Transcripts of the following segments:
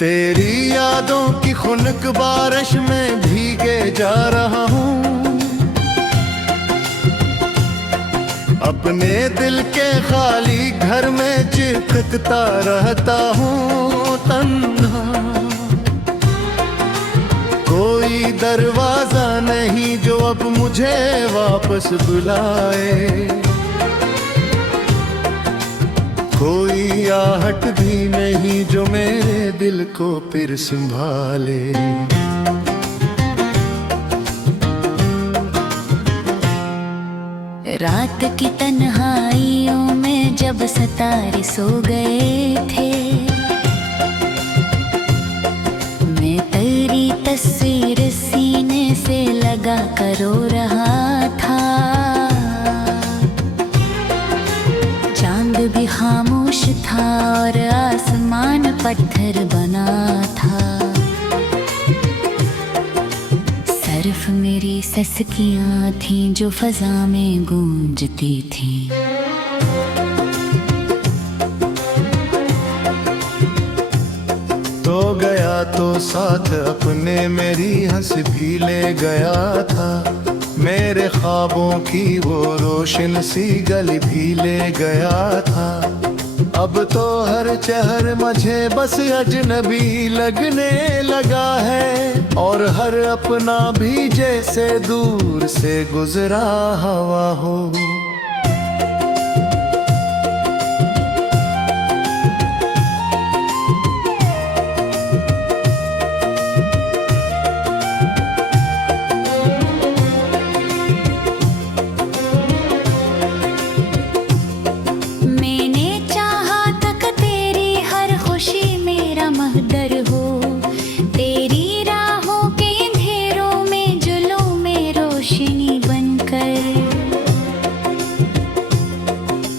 तेरी यादों की खुनक बारिश में भीगे जा रहा हूँ। अपने दिल के खाली घर में चिपकता रहता हूँ तन्हा। कोई दरवाजा नहीं जो अब मुझे वापस बुलाए, कोई आहट भी नहीं जो मेरे दिल को फिर संभाले। रात की तन्हाइयों में जब सितारे सो गए थे, मैं तेरी तस्वीर सीने से लगा कर रो रहा था। चांद भी खामोश था और आसमान पत्थर बना था। सिर्फ मेरी सस्कियां थीं जो फजा में गूंजती थीं। तो गया तो साथ अपने मेरी हंस भी ले गया था। मेरे ख्वाबों की वो रोशन सी गली भी ले गया था। अब तो हर चेहर मुझे बस अजनबी लगने लगा है, और हर अपना भी जैसे दूर से गुजरा हवा हो।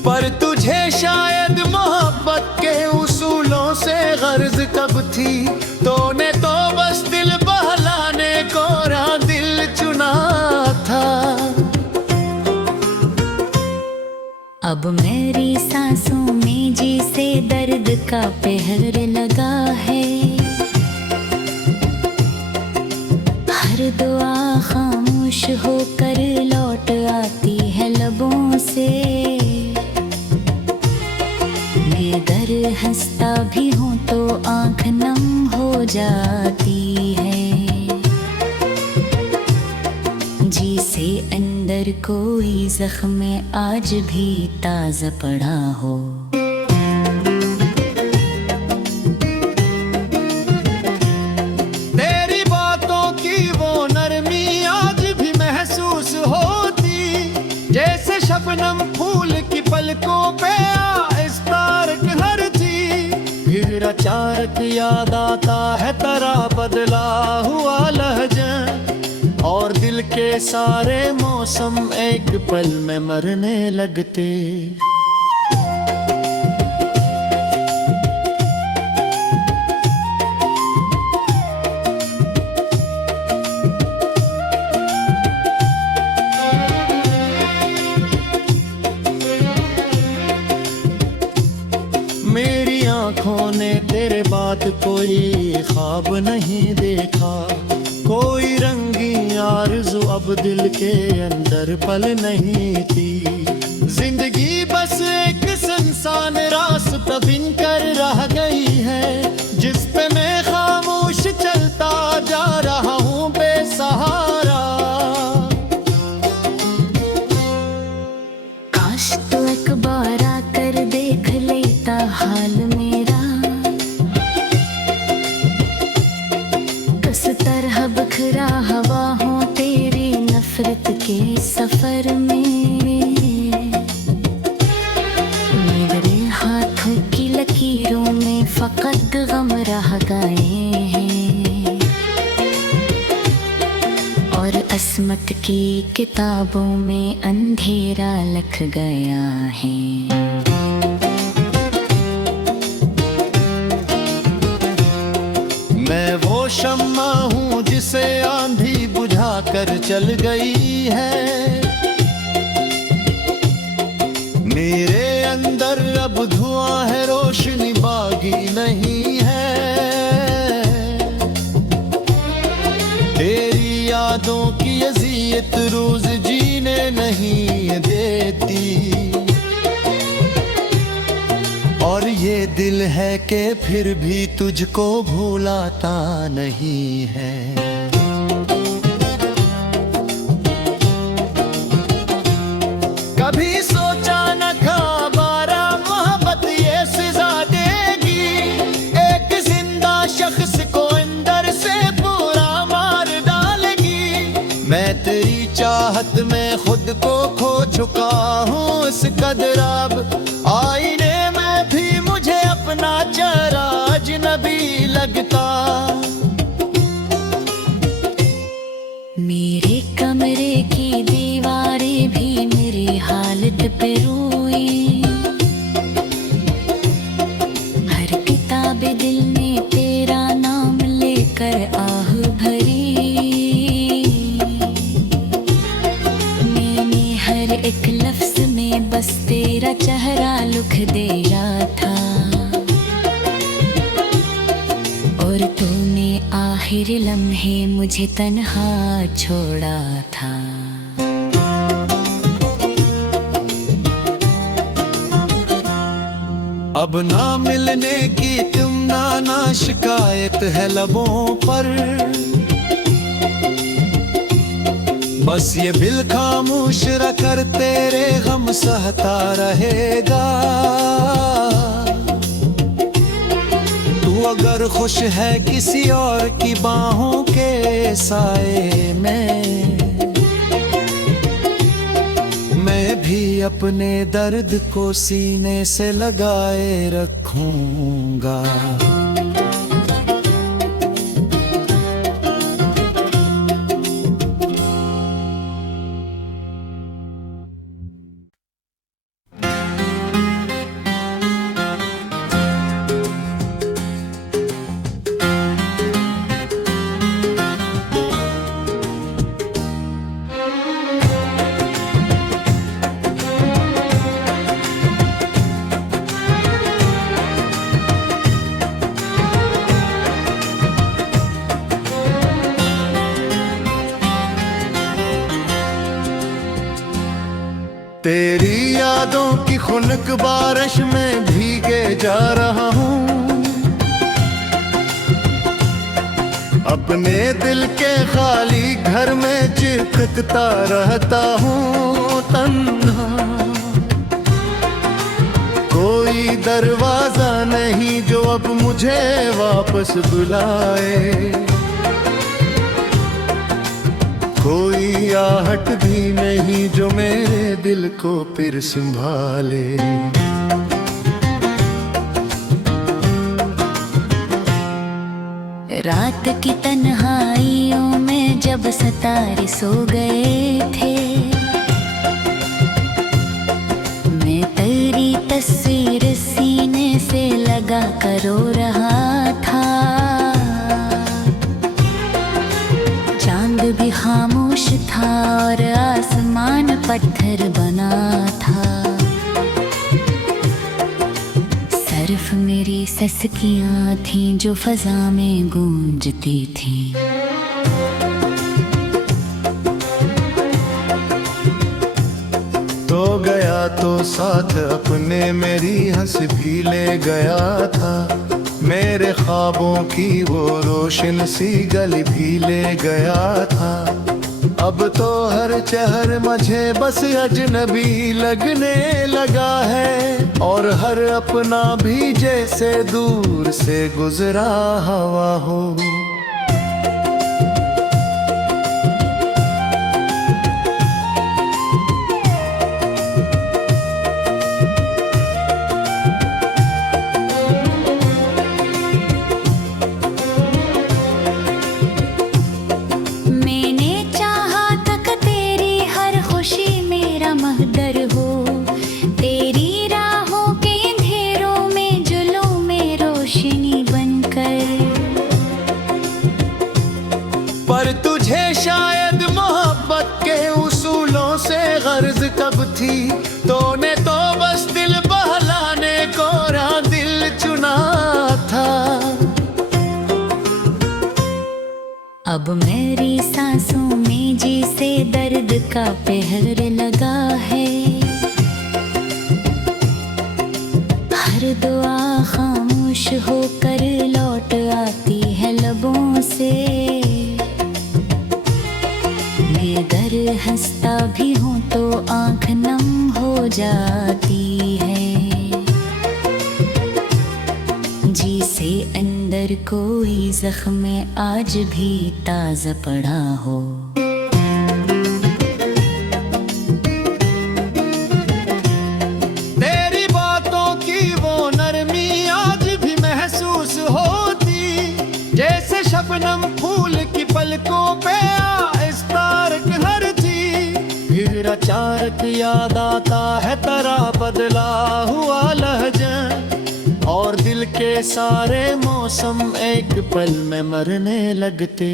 पर तुझे शायद मोहब्बत के उसूलों से गर्ज कब थी। तूने तो बस दिल बहलाने को दिल चुना था। अब मेरी सांसों में जिसे दर्द का पहर लगा है, हर दुआ खामोश होकर लौट आती है लबों से। मैं गर हंसता भी हूँ तो आँख नम हो जाती है, जिसे अंदर कोई जख्म आज भी ताज़ा पड़ा हो। तेरी बातों की वो नरमी आज भी महसूस होती, जैसे शबनम फूल की पलकों पे फिर अचानक याद आता है तेरा बदला हुआ लहजा, और दिल के सारे मौसम एक पल में मरने लगते। मेरी आँखों ने तेरे बाद कोई ख्वाब नहीं देखा, कोई रंगीन आरज़ू अब दिल के अंदर पल नहीं थी। जिंदगी बस एक सुनसान रास्ता बिन कर रह गई है, जिस पे मैं खामोश चलता जा रहा हूँ बेसहारा। काश तू एक बार आकर देख लेता हाल मेरा, किस तरह बिखरा हवा हूँ तेरी नफरत के सफर में। मेरे हाथों की लकीरों में फकत गम रह गए हैं, और अस्मत की किताबों में अंधेरा लिख गया है। मैं वो शम्मा हूँ जिसे आंधी बुझा कर चल गई है। मेरे अंदर अब धुआं है, रोशनी बागी नहीं है। दिल है कि फिर भी तुझको भूलाता नहीं है। कभी सोचा न था बारा मोहब्बत ये सजा देगी, एक जिंदा शख्स को अंदर से पूरा मार डालेगी। मैं तेरी चाहत में खुद को खो चुका हूँ इस कदर, अब आईने में भी मुझे अपना चेहरा अजनबी लगता। मेरे कमरे की दीवारें भी मेरी हालत पे रोई, हर किताब दिल ने तेरा नाम लेकर आह भरी। मैंने हर एक लफ्ज में बस तेरा चेहरा लिख दिया था, और तूने आखिरी लम्हे मुझे तन्हा छोड़ा था। अब ना मिलने की तुम ना शिकायत है लबों पर, बस ये दिल खामोश रखकर तेरे गम सहता रहेगा। तू अगर खुश है किसी और की बाहों के साए में, मैं भी अपने दर्द को सीने से लगाए रखूंगा। तेरी यादों की खुनक बारिश में भीगे जा रहा हूँ, अपने दिल के खाली घर में चिपकता रहता हूँ तन्हा। कोई दरवाजा नहीं जो अब मुझे वापस बुलाए, कोई आहट भी नहीं जो मेरे दिल को फिर संभाले। रात की तन्हाइयों में जब सितारे सो गए थे, मैं तेरी तस्वीर सीने से लगा कर रो रहा था। चांद भी खामोश था और आसमान पत्थर बना था, सिर्फ मेरी सस्कियां थीं जो फजा में गूंजती थीं। तो गया तो साथ अपने मेरी हंस भी ले गया था, मेरे ख्वाबों की वो रोशन सी गली भी ले गया था। अब तो हर चेहर मुझे बस अजनबी लगने लगा है, और हर अपना भी जैसे दूर से गुजरा हवा हो। पर तुझे शायद मोहब्बत के उसूलों से गर्ज कब थी, तूने तो बस दिल बहलाने को दिल चुना था। अब मेरी सांसों में जैसे दर्द का पहर लगा है, हर दुआ खामोश होकर लौट आती है लबों से। बेदर हंसता भी हूँ तो आँख नम हो जाती है। जी से अंदर कोई जख्म आज भी ताज़ा पड़ा हो। तेरी बातों की वो नरमी आज भी महसूस होती, जैसे शबनम फूल की पलकों पे आहिस्ता हरती। फिर अचानक याद आता है तेरा बदला हुआ लहजा, और दिल के सारे मौसम एक पल में मरने लगते।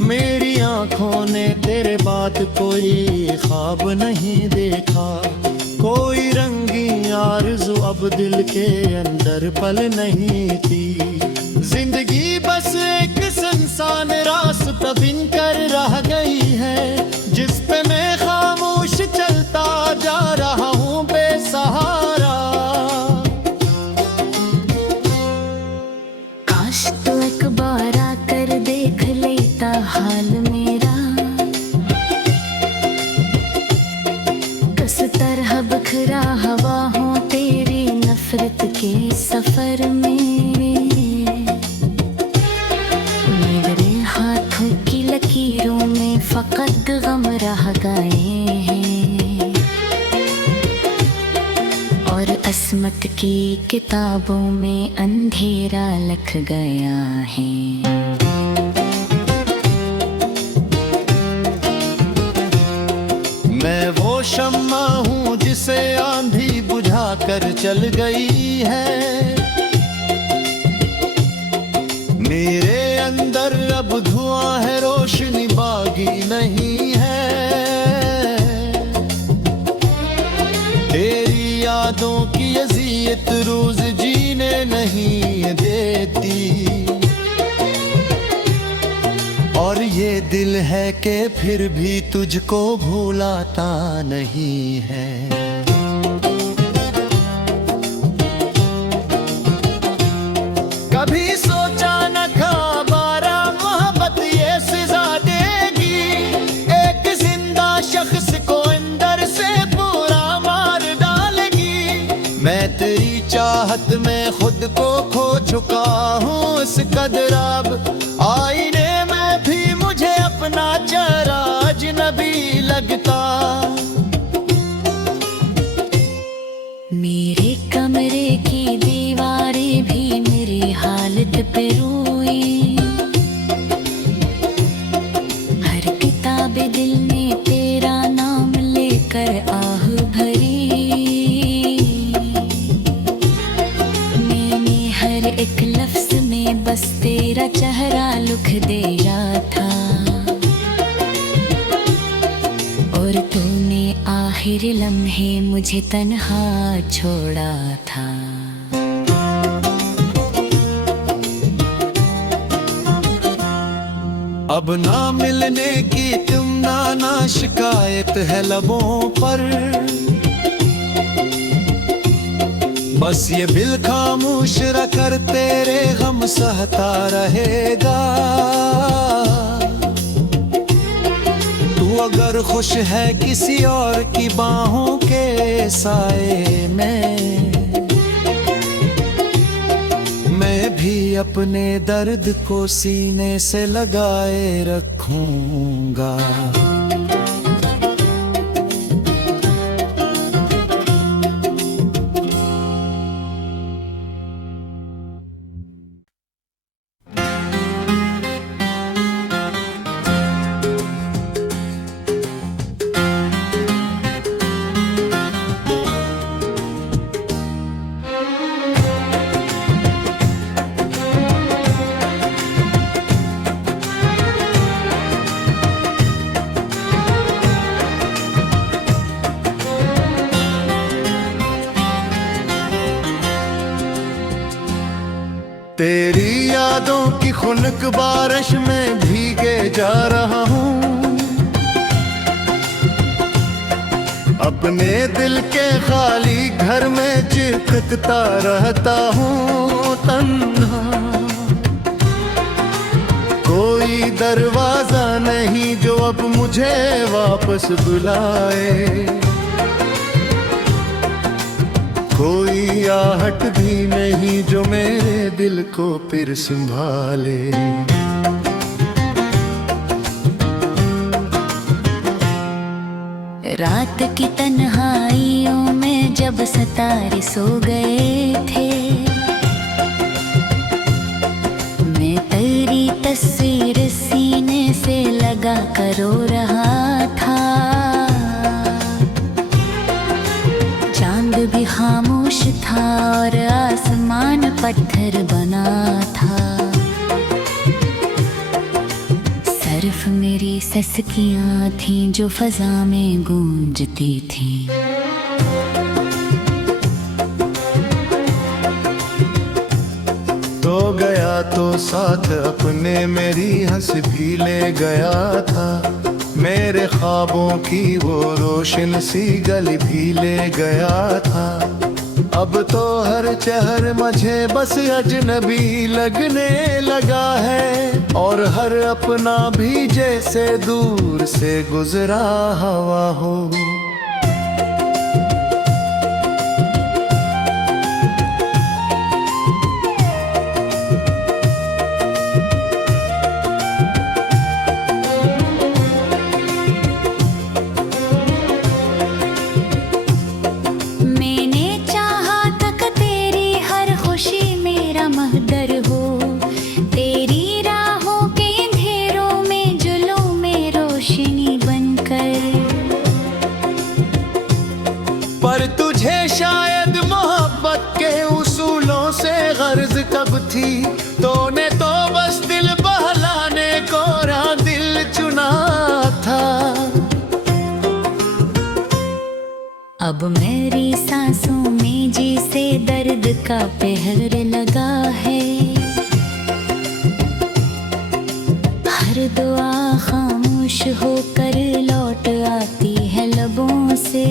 मेरी आँखों ने तेरे बाद कोई ख्वाब नहीं देखा, कोई रंगी आरज़ू अब दिल के अंदर पल नहीं थी। जिंदगी बस एक सुनसान रास्ता बिन कर रह गई है, जिस पे मैं खामोश चलता जा रहा हूँ बेसहारा। काश तू एक बार आकर देख लेता हाल मेरा, किस तरह बिखरा हवा हूँ तेरी नफरत के सफर में। मेरे हाथों की लकीरों में फकत गम रह गए हैं, और अस्मत की किताबों में अंधेरा लिख गया है। मैं वो शम्मा हूँ जिसे आंधी बुझा कर चल गई है। मेरे अंदर अब धुआं है, रोशनी बागी नहीं है। तेरी यादों की अज़ियत रोज जीने नहीं देती, और ये दिल है कि फिर भी तुझको भूलाता नहीं है। कभी सोचा न था बारा मोहब्बत ये सजा देगी, एक जिंदा शख्स को अंदर से पूरा मार डालेगी। मैं तेरी चाहत में खुद को खो चुका हूँ इस कदर, अब आईने में भी मुझे अपना चेहरा अजनबी लगता। मेरे कमरे की दीवारें भी मेरी हालत पे रोई, हर किताब दिल ने तेरा नाम लेकर आह भरी। मैंने हर एक लफ्ज में बस तेरा चेहरा लिख दिया था, और तूने आखिर लम्हे मुझे तन्हा छोड़ा था। अब ना मिलने की तुम ना शिकायत है लबों पर, बस ये दिल खामोश रखकर तेरे गम सहता रहेगा। तू अगर खुश है किसी और की बाहों के साए में, मैं भी अपने दर्द को सीने से लगाए रखूंगा। तेरी यादों की खुनक बारिश में भीगे जा रहा हूँ। अपने दिल के खाली घर में चिपकता रहता हूँ तन्हा। कोई दरवाजा नहीं जो अब मुझे वापस बुलाए, कोई आहट भी नहीं जो मेरे दिल को फिर संभाले। रात की तन्हाइयों में जब सितारे सो गए थे, मैं तेरी तस्वीर सीने से लगा कर रो रहा था। चांद भी खामोश था और आसमान पत्थर बना था। सिर्फ मेरी सस्कियाँ थीं जो फजा में गूंजती थीं। तो गया तो साथ अपने मेरी हंस भी ले गया था। मेरे ख्वाबों की वो रोशन सी गली भी ले गया था। अब तो हर चेहर मुझे बस अजनबी लगने लगा है, और हर अपना भी जैसे दूर से गुजरा हवा हो। पर तुझे शायद मोहब्बत के उसूलों से गर्ज कब थी, तूने तो बस दिल बहलाने को दिल चुना था। अब मेरी सांसों में जी से दर्द का पहर लगा है। हर दुआ खामोश होकर लौट आती है लबों से।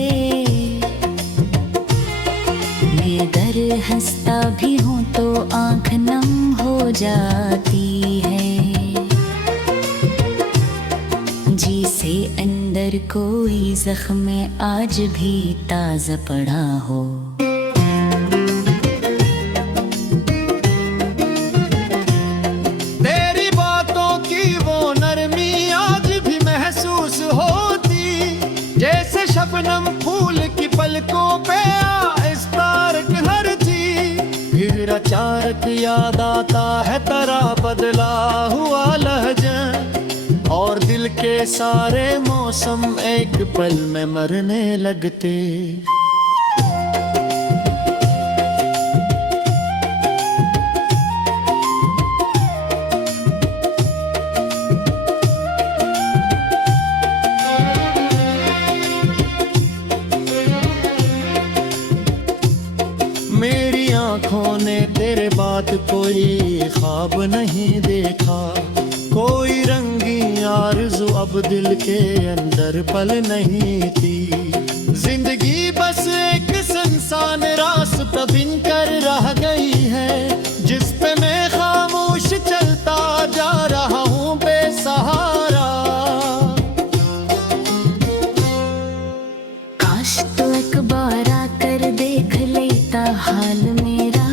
मैं अगर हंसता भी हूँ तो आँख नम हो जाती है। जी से अंदर कोई जख्म आज भी ताज़ा पड़ा हो। तेरी बातों की वो नरमी आज भी महसूस होती, जैसे शबनम फूल की पलकों पे फिर अचानक याद आता है तेरा बदला हुआ लहजा, और दिल के सारे मौसम एक पल में मरने लगते। मेरी आँखों ने तेरे बाद कोई ख्वाब नहीं देखा, कोई रंगीन आरज़ू अब दिल के अंदर पल नहीं थी। जिंदगी बस एक सुनसान रास्ता बिन कर रह गई है, जिस पे मैं खामोश चलता जा रहा हूँ बेसहारा। काश तो एक बार आकर देख लेता हाल मेरा,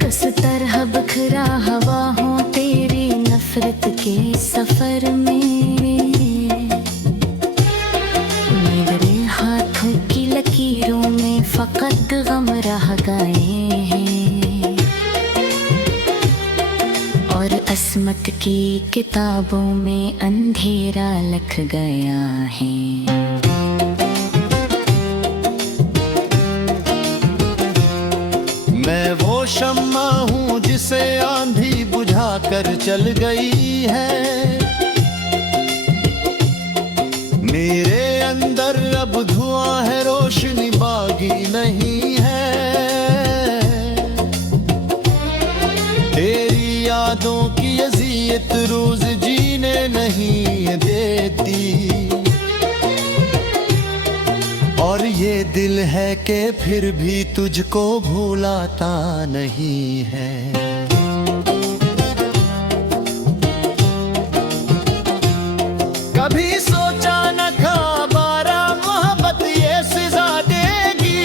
किस तरह बिखरा हवा हूँ तेरी नफरत के सफर में। मेरे हाथों की लकीरों में फकत गम रह गए हैं, और अस्मत की किताबों में अंधेरा लिख गया है। मैं वो शम्मा हूँ जिसे आंधी बुझा कर चल गई है। मेरे अंदर अब धुआं है, रोशनी बागी नहीं है। दिल है कि फिर भी तुझको भूलाता नहीं है। कभी सोचा न था बारा मोहब्बत ये सजा देगी,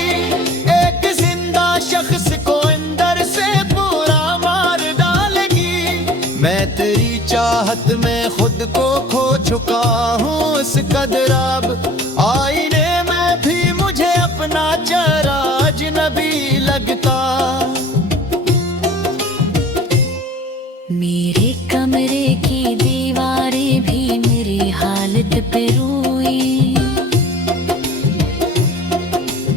एक जिंदा शख्स को अंदर से पूरा मार डालेगी। मैं तेरी चाहत में खुद को खो चुका हूँ इस कदर अब, आईने में भी मुझे अपना चेहरा अजनबी लगता। मेरे कमरे की दीवारें भी मेरी हालत पे रोई,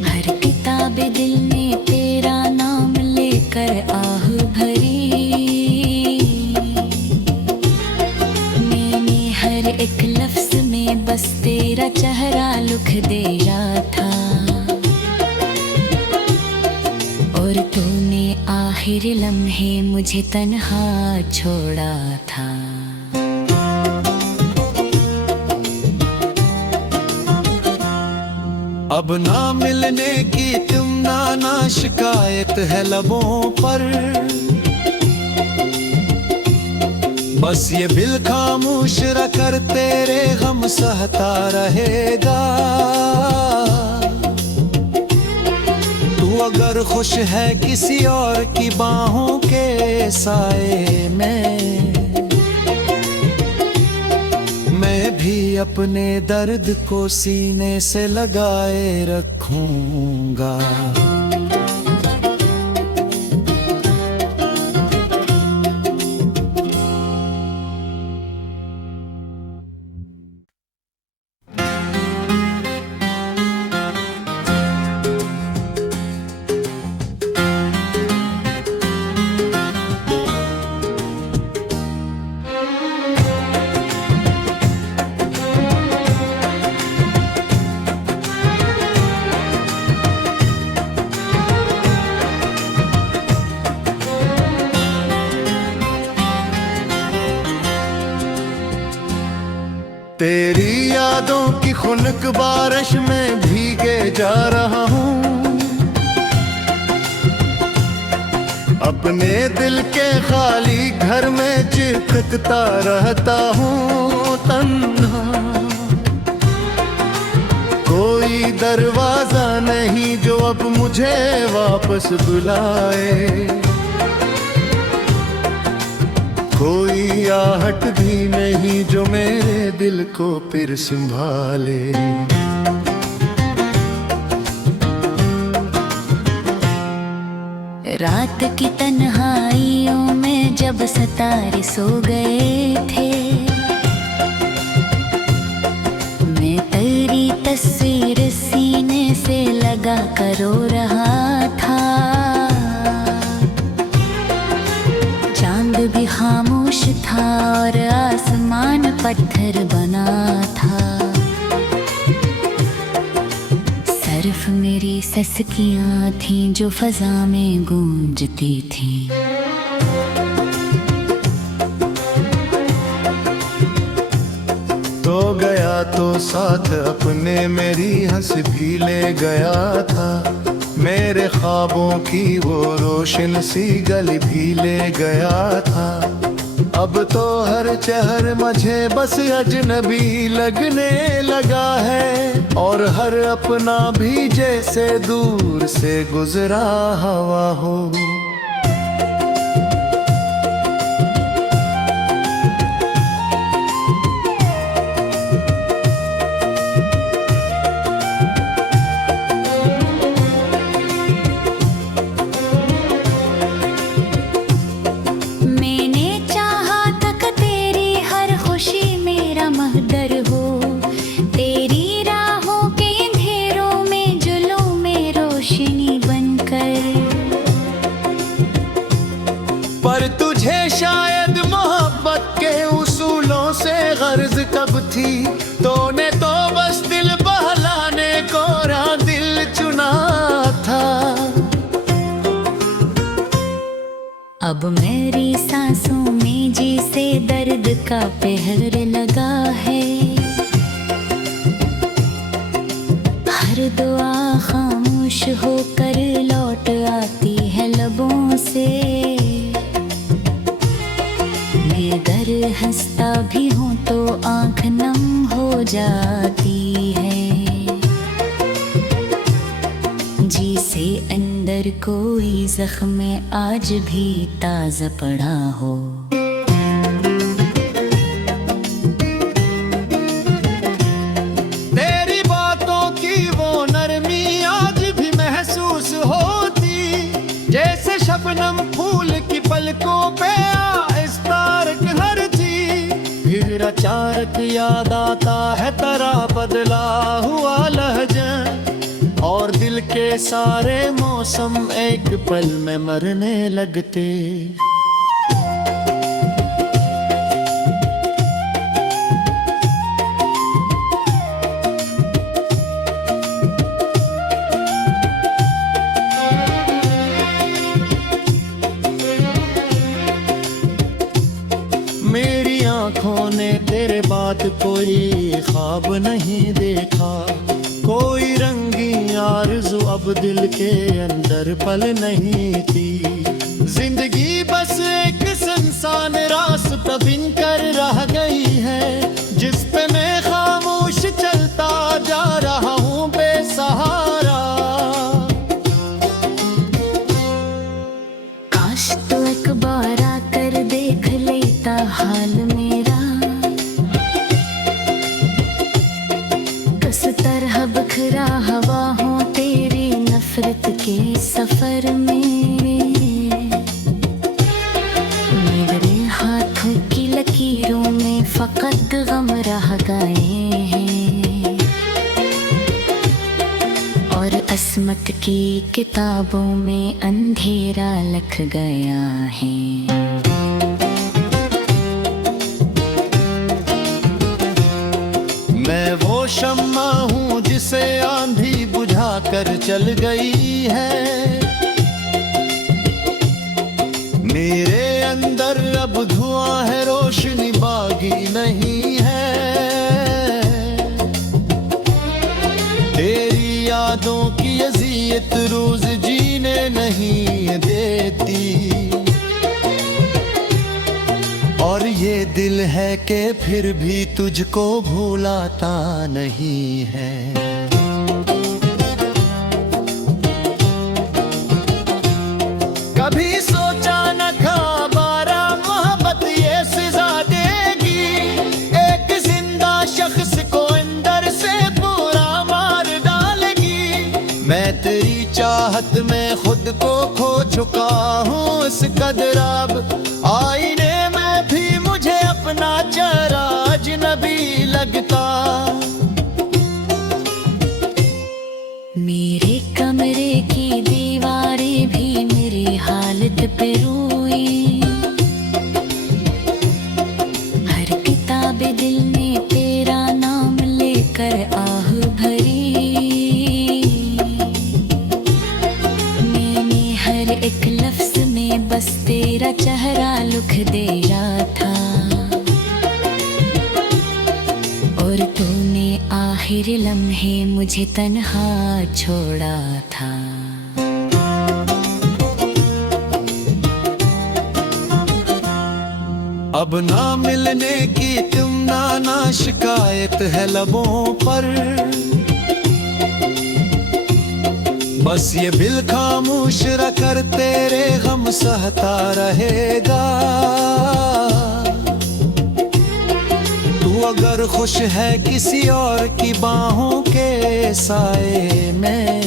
हर किताब दिल ने तेरा नाम लेकर आह भरी। मैंने हर एक लफ्ज में बस तेरा चेहरा लिख दिया था, और तूने आखिर लम्हे मुझे तन्हा छोड़ा था। अब ना मिलने की तुम ना शिकायत है लबों पर, बस ये दिल खामोश रखकर तेरे गम सहता रहेगा। तू अगर खुश है किसी और की बाहों के साए में, मैं भी अपने दर्द को सीने से लगाए रखूंगा। तेरी यादों की खुनक बारिश में भीगे जा रहा हूँ, अपने दिल के खाली घर में चिपकता रहता हूँ तन्हा। कोई दरवाजा नहीं जो अब मुझे वापस बुलाए, कोई आहट भी नहीं जो मेरे दिल को फिर संभाले। रात की तन्हाइयों में जब सितारे सो गए थे, मैं तेरी तस्वीर सीने से लगा कर रो रहा था। चांद भी खामोश था और आसमान पत्थर बना था, सिर्फ मेरी सस्कियां थीं जो फजा में गूंजती थीं। तो गया तो साथ अपने मेरी हंस भी ले गया था, मेरे ख्वाबों की वो रोशन सी गली भी ले गया था। अब तो हर चेहर मुझे बस अजनबी लगने लगा है, और हर अपना भी जैसे दूर से गुजरा हवा हो। पर तुझे शायद मोहब्बत के उसूलों से गर्ज कब थी, तूने तो बस दिल बहलाने को दिल चुना था। अब मेरी सांसों में जिसे दर्द का पहर लगा है, हर दुआ खामोश होकर लौट आती है लबों से। मैं अगर हंसता भी हूँ तो आँख नम हो जाती है। जी से अंदर कोई जख्म आज भी ताज़ा पड़ा हो। तेरी बातों की वो नरमी आज भी महसूस होती, जैसे शबनम फूल की पलकों पे आहिस्ता हरती। फिर अचानक याद आता है तेरा बदला हुआ लहजा, और दिल के सारे मौसम एक पल में मरने लगते। मेरी आंखों ने तेरे बाद कोई ख्वाब नहीं देखा, कोई रंगीन आरज़ू अब दिल के अंदर पल नहीं थी। जिंदगी बस एक सुनसान रास्ता बिन कर रह गई है, जिस पे मैं खामोश चलता जा रहा हूँ बेसहारा। काश तो एक बार आकर देख लेता हाल मेरा, किस तरह बखरा हवा हो तेरी नफरत के सफर में। मेरे हाथों की लकीरों में फकत गम रह गए हैं, और अस्मत की किताबों में अंधेरा लिख गया है। मैं वो शम्मा हूँ जिसे आंधी बुझा कर चल गई है। मेरे अंदर अब धुआं है, रोशनी बागी नहीं है। तेरी यादों की अज़ियत रोज जीने नहीं देती, और ये दिल है कि फिर भी तुझको भूलाता नहीं है। कभी सोचा न था बारा मोहब्बत ये सजा देगी, एक जिंदा शख्स को अंदर से पूरा मार डालेगी। मैं तेरी चाहत में खुद को खो चुका हूँ इस कदर, अब आईने में भी मुझे अपना चेहरा अजनबी लगता। मेरे कमरे की दीवारें भी मेरी हालत पे रोई, हर किताब दिल ने तेरा नाम लेकर आह भरी। मैंने हर एक लफ्ज में बस तेरा चेहरा लिख दिया था, और तूने आखिर लम्हे मुझे तन्हा छोड़ा था। अब ना मिलने की तुम ना शिकायत है लबों पर, बस ये दिल खामोश रखकर तेरे गम सहता रहेगा। तू अगर खुश है किसी और की बाहों के साए में,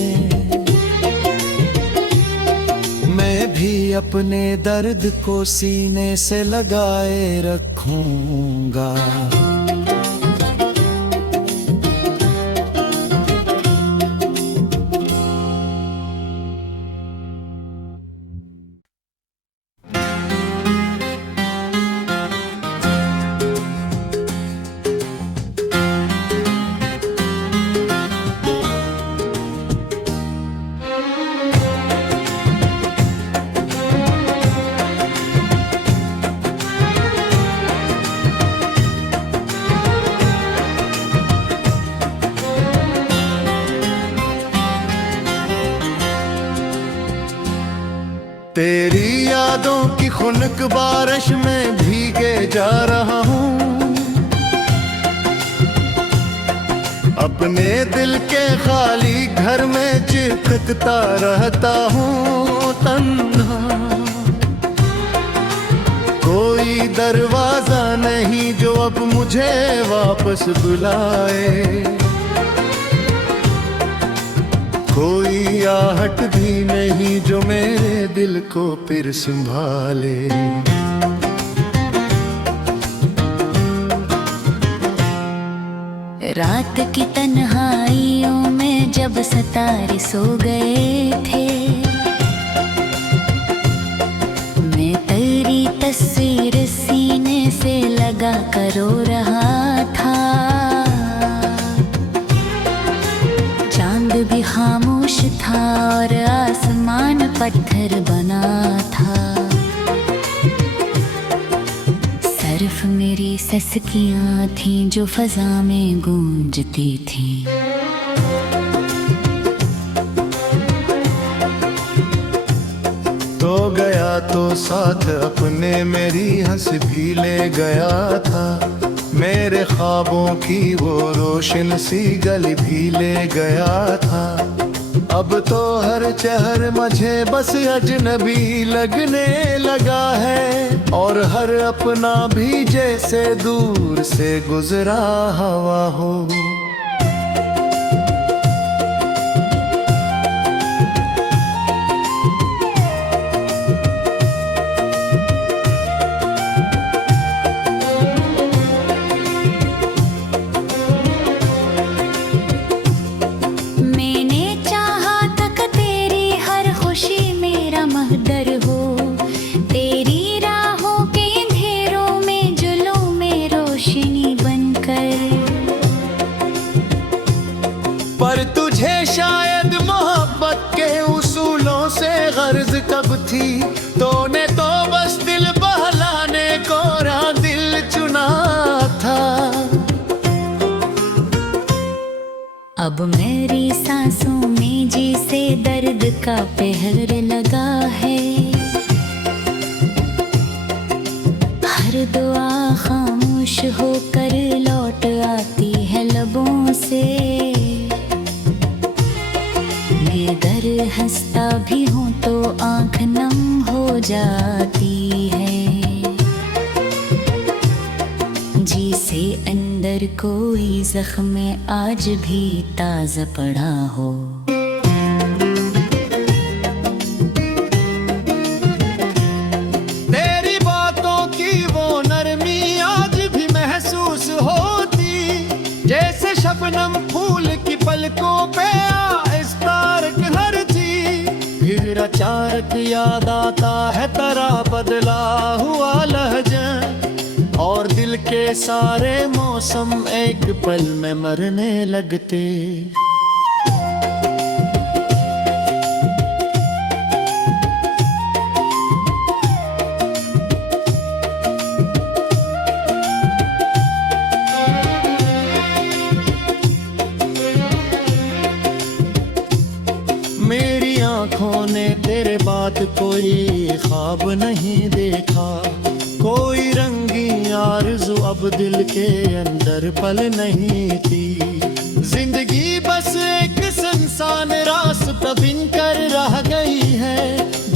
मैं भी अपने दर्द को सीने से लगाए रखूंगा। तेरी यादों की खुनक बारिश में भीगे जा रहा हूँ, अपने दिल के खाली घर में चिपकता रहता हूँ तन्हा। कोई दरवाजा नहीं जो अब मुझे वापस बुलाए, कोई आहट भी नहीं जो मेरे दिल को फिर संभाले। रात की तन्हाइयों में जब सितारे सो गए थे, मैं तेरी तस्वीर सीने से लगा कर रो रहा था। चांद भी खामोश था और आसमान पत्थर बना था। सिर्फ मेरी सस्कियाँ थीं जो फजा में गूंजती थीं। तो गया तो साथ अपने मेरी हंस भी ले गया था, मेरे ख्वाबों की वो रोशन सी गली भी ले गया था। अब तो हर चेहर मुझे बस अजनबी लगने लगा है, और हर अपना भी जैसे दूर से गुजरा हवा हो। पर तुझे शायद मोहब्बत के उसूलों से गर्ज कब थी, तूने तो बस दिल बहलाने को दिल चुना था। अब मेरी सांसों में जिसे दर्द का पहर लगा है, हर दुआ खामोश होकर लौट आती है लबों से। मैं डर हंसता भी हूँ तो आँख नम हो जाती है, जिसे अंदर कोई जख्म आज भी ताज़ा पड़ा हो। तेरी बातों की वो नरमी आज भी महसूस होती, जैसे शबनम फूल की पलकों पे फिर अचानक याद आता है तेरा बदला हुआ लहजा, और दिल के सारे मौसम एक पल में मरने लगते। मेरी आँखों ने तेरे बाद कोई ख्वाब नहीं देखा, कोई रंगी आरज़ू अब दिल के अंदर पल नहीं थी। जिंदगी बस एक सुनसान रास्ता बिन कर रह गई है,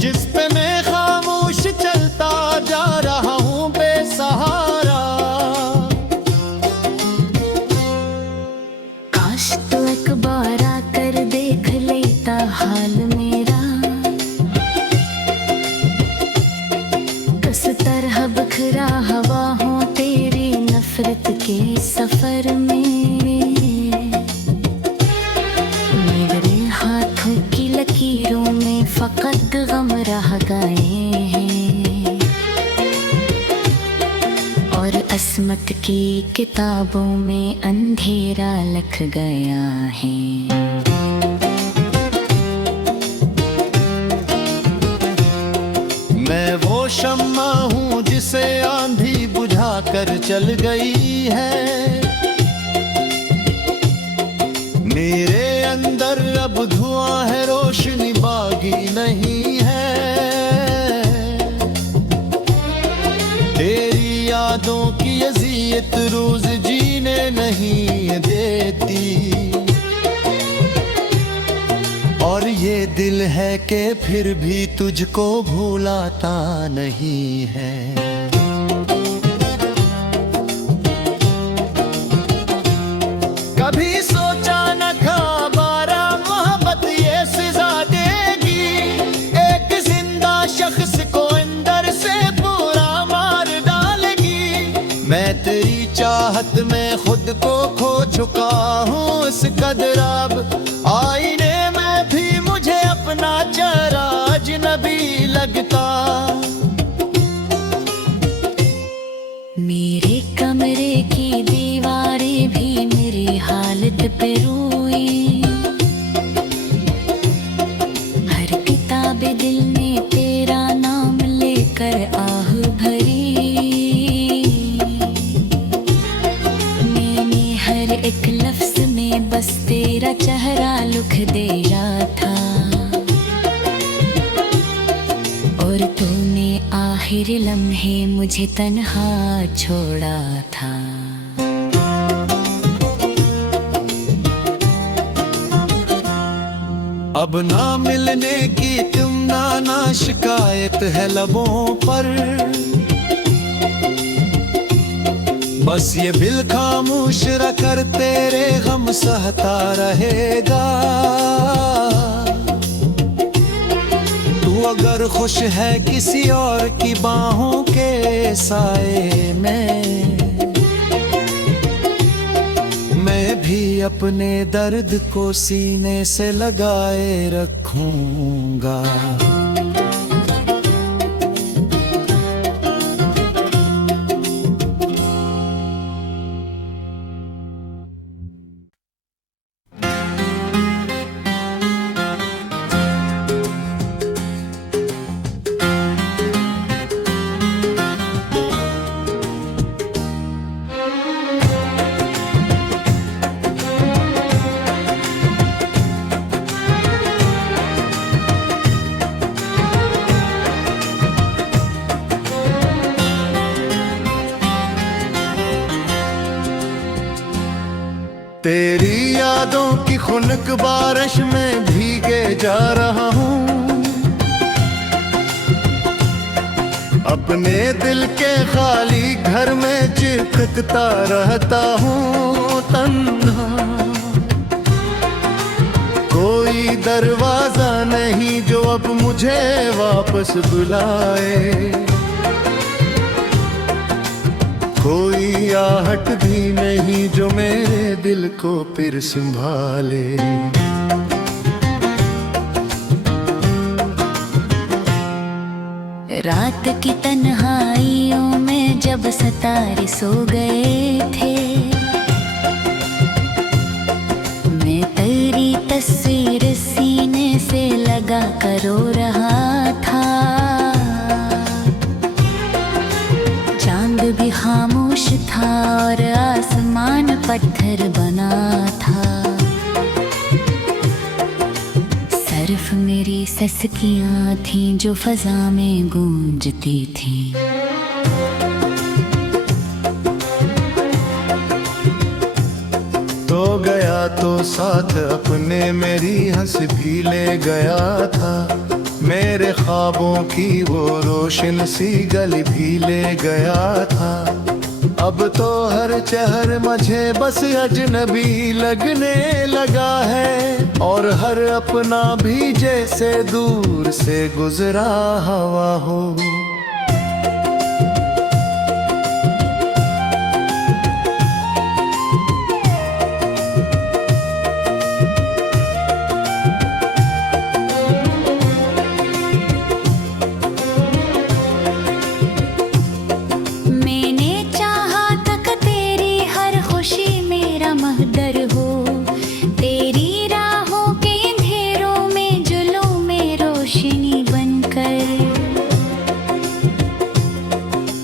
जिस पे मैं खामोश चलता जा रहा हूँ बेसहारा। काश तो एक बार आकर देख लेता हाल मेरा, किस तरह बिखरा हवा हूँ तेरी नफरत के सफर में। मेरे हाथों की लकीरों में फकत गम रह गए हैं, और अस्मत की किताबों में अंधेरा लिख गया है। मैं वो शम्मा हूँ जिसे आंधी बुझा कर चल गई है, मेरे अंदर अब धुआं है रोशनी बागी नहीं है। दिल है कि फिर भी तुझको भूलाता नहीं है। कभी सोचा न था बारा मोहब्बत ये सजा देगी, एक जिंदा शख्स को अंदर से पूरा मार डालेगी। मैं तेरी चाहत में खुद को खो चुका हूँ इस कदर, अब आईने में भी मुझे अपना चेहरा अजनबी लगता। मेरे कमरे की दीवारें भी मेरी हालत पे रोई, हर किताब दिल ने तेरा नाम लेकर आह भरी। मैंने हर एक लफ्ज में बस तेरा चेहरा लिख दिया था, और तूने आखिर लम्हे मुझे तन्हा छोड़ा था। अब ना मिलने की तुम ना शिकायत है लबों पर, बस ये दिल खामोश रखकर तेरे गम सहता रहेगा। तू अगर खुश है किसी और की बाहों के साए में, मैं भी अपने दर्द को सीने से लगाए रखूंगा। तेरी यादों की खुनक बारिश में भीगे जा रहा हूँ, अपने दिल के खाली घर में चिपकता रहता हूँ तन्हा। कोई दरवाजा नहीं जो अब मुझे वापस बुलाए, कोई आहट भी नहीं जो मेरे दिल को फिर संभाले। रात की तन्हाइयों में जब सितारे सो गए थे, मैं तेरी तस्वीर सीने से लगा कर रो रहा था। चांद भी खामोश था और आसमान पत्थर बना था, सिर्फ मेरी सस्कियां थीं जो फजा में गूंजती थीं। तो गया तो साथ अपने मेरी हंस भी ले गया था, मेरे ख्वाबों की वो रोशन सी गली भी ले गया था। अब तो हर चेहर मुझे बस अजनबी लगने लगा है, और हर अपना भी जैसे दूर से गुजरा हवा हो।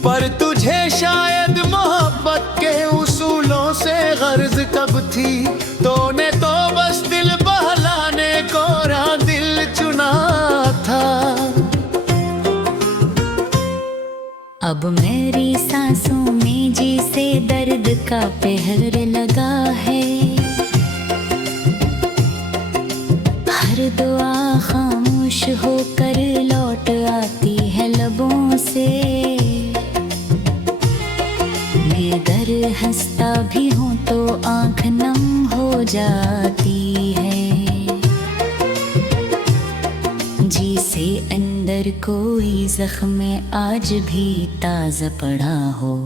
पर तुझे शायद मोहब्बत के उसूलों से गर्ज कब थी, तूने तो बस दिल बहलाने को दिल चुना था। अब मेरी सांसों में जैसे दर्द का पहर लगा है, हर दुआ खामोश होकर लौट आती है लबों से। मैं गर हंसता भी हूँ तो आँख नम हो जाती है। जी से अंदर कोई जख्म आज भी ताज़ा पड़ा हो,